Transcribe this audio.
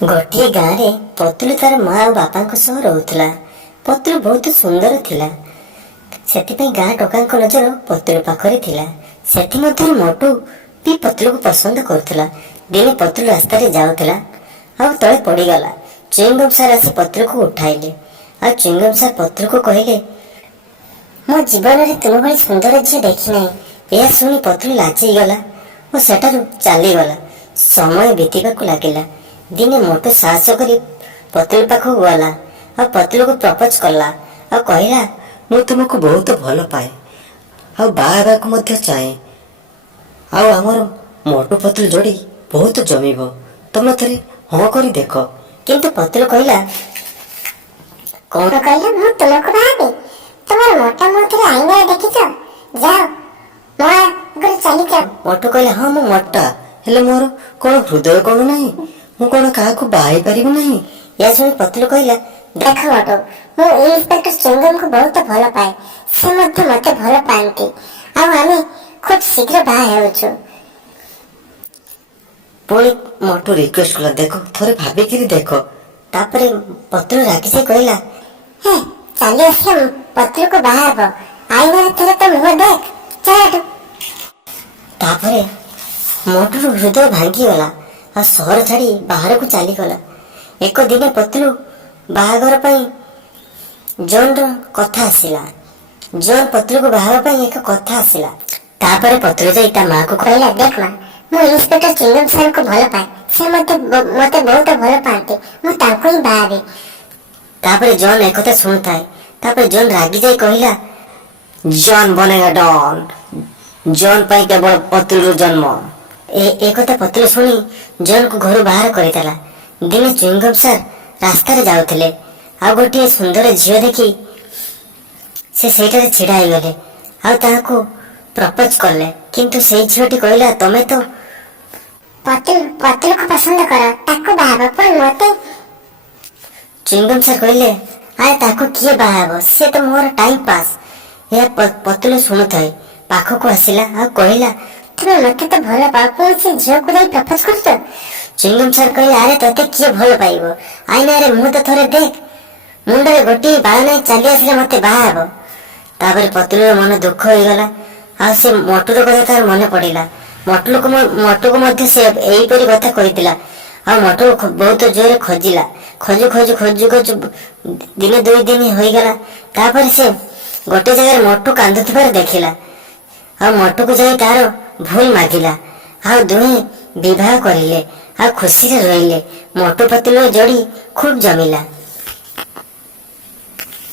गोटे गाँव रे पतलू तार माँ और बापा सह रोला। पतलू बहुत सुंदर थिला। सेथिपई गाँ टोकांक नजर पतलू पाखरे थिला। सेथि मध्यरु मोटू भी पतलू को पसंद करुला। दिने पतलू रास्ता रे जाउथला आ तळे पड़ीगला। चुईंगम सार आसी पतलू को उठाइले आ चुईंगम सार पतलू को कहले, मो जीवन रे तुम भली सुंदर झी देखी नहीं। यह शुणी पतलू लाचिगला और सेठारु चलीगला। समय बीतवाक लगिला। दिने मोटू साहस करी पतलू पाखक गला और पतलू को प्रपोज कला और कहला, मु तुमको बहुत भल पाए आ बाहर मध्य चाहे आउ आमर मोटू पतलू जोड़ी बहुत जमीब। तुम थरे हाँ करी देख। किंतु पतलू कहला, कौन कहला मु तुमको बाहाबे? तुम्हारा मोटा मुंह थरे आईना देखिछ? जाओ मोर आगे चली जाओ। मोटू कहला, हाँ मु मोटा हेले मोर कौन हृदय कौन नहीं, मु कौन काहाकू बाहाई पारिबि नहीं। या शुणी पतलू कहला, देख मोटू, मु इंस्पेक्टर चुंगम को बहुत भल पाए। से मध्य मते भल पांती आ आमे खूब शीघ्र बाहा हेउछु। पुणी मोटू रिक्वेस्ट कला, देखो थोड़े भाबिकी देख। तापरे पतलू रागी से कहला, हे चली आसिया पतलू को बाहाबो। आईना थरे तो मुह देख चल। तापरे मोटू हृदय भांगी गला और सहर छाड़ी बाहर को चली गला। एक दिन पतलू बाहाघर पई जॉन रो कथा आसिला। जॉन पतलू को बाहाघर पई एक कथा आसिला। तापरे पतलू जाई ता मां को कहला, देख मां, मु इंस्पेक्टर चिंगम सर को भल पाए। से मते बहुत भल पाते। मु ताको ही बाहाबे। तापरे जॉन एक कथा सुनताए। तापरे जॉन रागी जाई कहला, जॉन बनेगा डॉन। जॉन पाई केवल पतलू जन्म। ए कथा पतलू सुनी जॉन को घर बाहर करदेला। दिने चुईंगम सर रास्ता रे जाउथले आ गोटे सुंदर झियो देखी से सेठारे छिड़ा हो गले आ ताको प्रपोज करले। किंतु से झियोटी कहला, तमे तो पतलू को पसंद करो, ताको बाहाबो पर मते। चुईंगम सर कहले, आए ताको किए बाहाबो, से तो मोर टाइम पास। यह पतलू सुनुथाई पाखक आसिला आ कहला, तुम मते तो भल पाओ, कौन से झियो को जाई प्रपोज करछ? चुईंगम सर कहले, अरे तते किए भल पाइबो? आईना रे मुंह तो थोड़े देख। मुंडरे गोटी बाळ नहीं चली आसिले मते बाहाबो। तापरे पतलूर मन दुख हो गला आ से मोटूर कथा तार मन पड़िला। मोटू को मध्य से एही परी कथा कहितला आ मोटू बहुत जोर खोजिला। खोजु दिने दुई दिन होई गला। तापर से गोटे जगह मोटू कांदुथिबार देखिला आ मोटू को जाई तार भूल मागिला आ दुहे विवाह करिले आ खुशी रे रहिले। मोटू पतलू जोड़ी खूब जमिला।